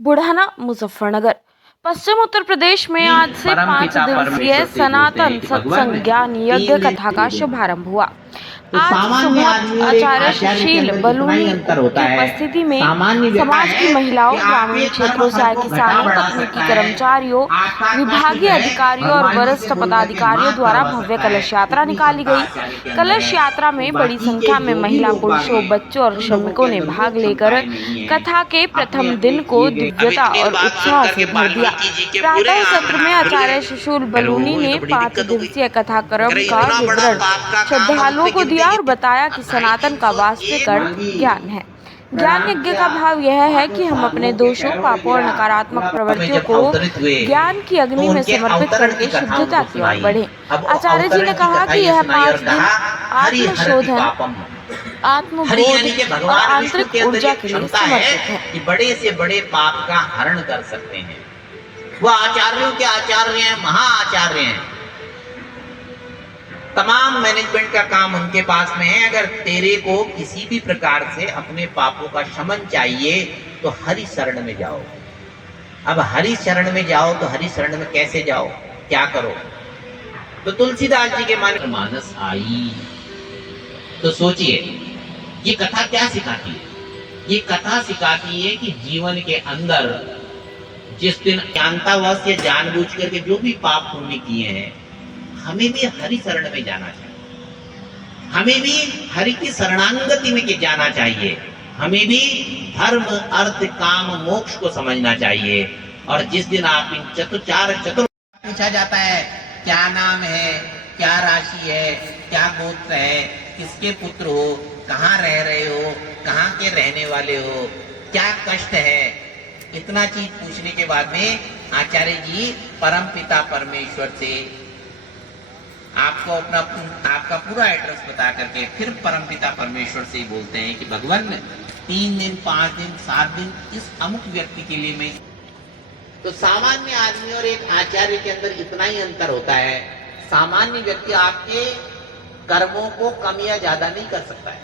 बुढ़ाना मुजफ्फरनगर। पश्चिम उत्तर प्रदेश में आज से 5 दिवसीय सनातन सत्संग ज्ञान यज्ञ कथा का शुभारंभ हुआ। तो आज सामान्य आदमी और एक आचार्य आचार्य के सुशील अंदर बलूनी कितना ही अंतर होता की है। उपस्थिति में सामान्य समाज की महिलाओं, ग्रामीण क्षेत्रों से आए किसानों, तकनीकी कर्मचारियों, विभागीय अधिकारियों और वरिष्ठ पदाधिकारियों द्वारा भव्य कलश यात्रा निकाली गई। कलश यात्रा में बड़ी संख्या में महिला, पुरुषों, बच्चों और श्रमिकों ने भाग लेकर कथा के प्रथम दिन को दिव्यता और उत्साह से भर दिया। प्रातः सत्र में आचार्य सुशील बलूनी ने 5 दिवसीय कथा क्रम का विवरण श्रद्धालुओं को दिया और बताया कि सनातन का वास्तविक अर्थ ज्ञान है। ज्ञान यज्ञ का भाव यह है कि हम अपने दोषों, पापों और नकारात्मक प्रवृत्तियों को ज्ञान की अग्नि में समर्पित करके शुद्धता की ओर बढ़े। आचार्य जी ने कहा कि यह 5 दिन आत्मशोधन, आत्मबोध और आंतरिक ऊर्जा के लिए समर्पित है कि बड़े से बड़े पाप का हरण कर सकते हैं। वह आचार्यों के आचार्य हैं, महाआचार्य हैं। तमाम मैनेजमेंट का काम उनके पास में है। अगर तेरे को किसी भी प्रकार से अपने पापों का शमन चाहिए तो हरि शरण में जाओ। अब हरि शरण में जाओ तो हरि शरण में कैसे जाओ, क्या करो? तो तुलसीदास जी के मन मानस आई। तो सोचिए ये कथा क्या सिखाती है? ये कथा सिखाती है कि जीवन के अंदर जिस दिन जानतावश या जानबूझ करके जो भी पाप पुण्य किए हैं, हमें भी हरि शरण में जाना चाहिए। हमें भी हरि की शरणागति में जाना चाहिए। हमें भी धर्म, अर्थ, काम, मोक्ष को समझना चाहिए। और जिस दिन आप इन चतुर पूछा जाता है, क्या नाम है, क्या राशि है, क्या गोत्र है, किसके पुत्र हो, कहाँ रह रहे हो, कहाँ के रहने वाले हो, क्या कष्ट है, इतना चीज पूछने के बाद में आचार्य जी परम पिता परमेश्वर से आपको आपका पूरा एड्रेस बता करके फिर परमपिता परमेश्वर से ही बोलते हैं कि भगवान 3 दिन, 5 दिन, 7 दिन इस अमुक व्यक्ति के लिए मैं। तो सामान्य आदमी और एक आचार्य के अंदर इतना ही अंतर होता है। सामान्य व्यक्ति आपके कर्मों को कम या ज्यादा नहीं कर सकता है।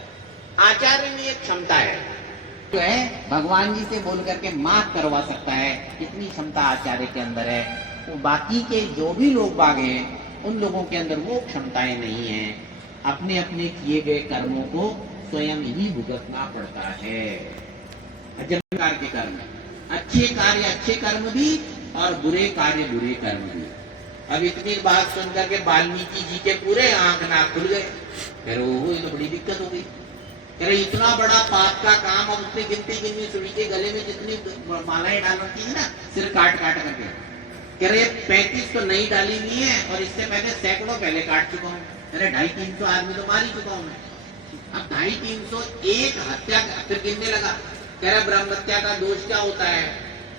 आचार्य में एक क्षमता है, जो है भगवान जी से बोल करके माफ करवा सकता है। इतनी क्षमता आचार्य के अंदर है। तो बाकी के जो भी लोग बाग हैं उन लोगों के अंदर वो क्षमताएं नहीं है। अपने अपने किए गए कर्मों को स्वयं ही भुगतना पड़ता है। प्रकार के कर्म, अच्छे कार्य अच्छे कर्म भी और बुरे कार्य बुरे कर्म भी। अब इतनी बात सुनकर के वाल्मीकि जी के पूरे आंख नाक खुल गए। फिर वो तो बड़ी दिक्कत हो गई। अरे इतना बड़ा पाप का काम, अब उसने गिनती सुनी के गले में जितनी मालाएं डालती है ना, सिर काट काट करके, कह रहे 35 तो नहीं डाली नहीं है और इससे मैंने सैकड़ों पहले काट चुका हूँ। अरे 250-300 आदमी तो मार ही चुका हूँ मैं। अब 250-300 एक हत्या, फिर गिनने लगा। कह रहे ब्रह्म हत्या का दोष क्या होता है,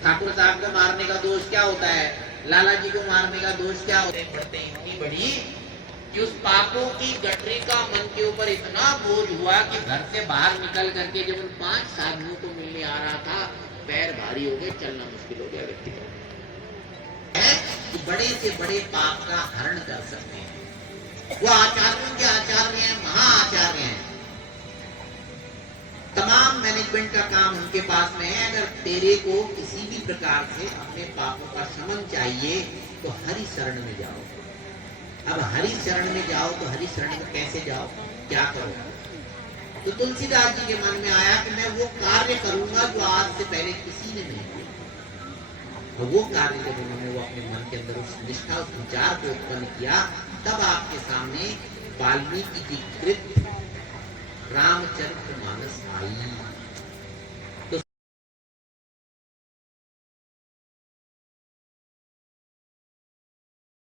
ठाकुर साहब को मारने का दोष क्या होता है, लाला जी को मारने का दोष क्या होता है। पढ़ते इतनी बड़ी कि उस पापों की गठरी का मन के ऊपर इतना बोझ हुआ कि घर से बाहर निकल करके जब उन 5 साधुओं को मिलने आ रहा था, पैर भारी हो गए, चलना मुश्किल हो गया व्यक्ति को। कि बड़े से बड़े पाप का हरण कर सकते हैं। वो आचार्यों के आचार्य हैं, महाआचार्य हैं। तमाम मैनेजमेंट का काम उनके पास में है। अगर तेरे को किसी भी प्रकार से अपने पापों का शमन चाहिए तो हरि शरण में जाओ। अब हरि शरण में जाओ तो हरि शरण में कैसे जाओ, क्या करो? तो तुलसीदास जी के मन में आया कि मैं वो कार्य करूंगा जो आज से पहले किसी ने नहीं किया। तो वो कार्य जब उन्होंने वो अपने मन के अंदर उस निष्ठा, उस विचार को उत्पन्न किया, तब आपके सामने वाल्मीकि जी कृत रामचरितमानस आई।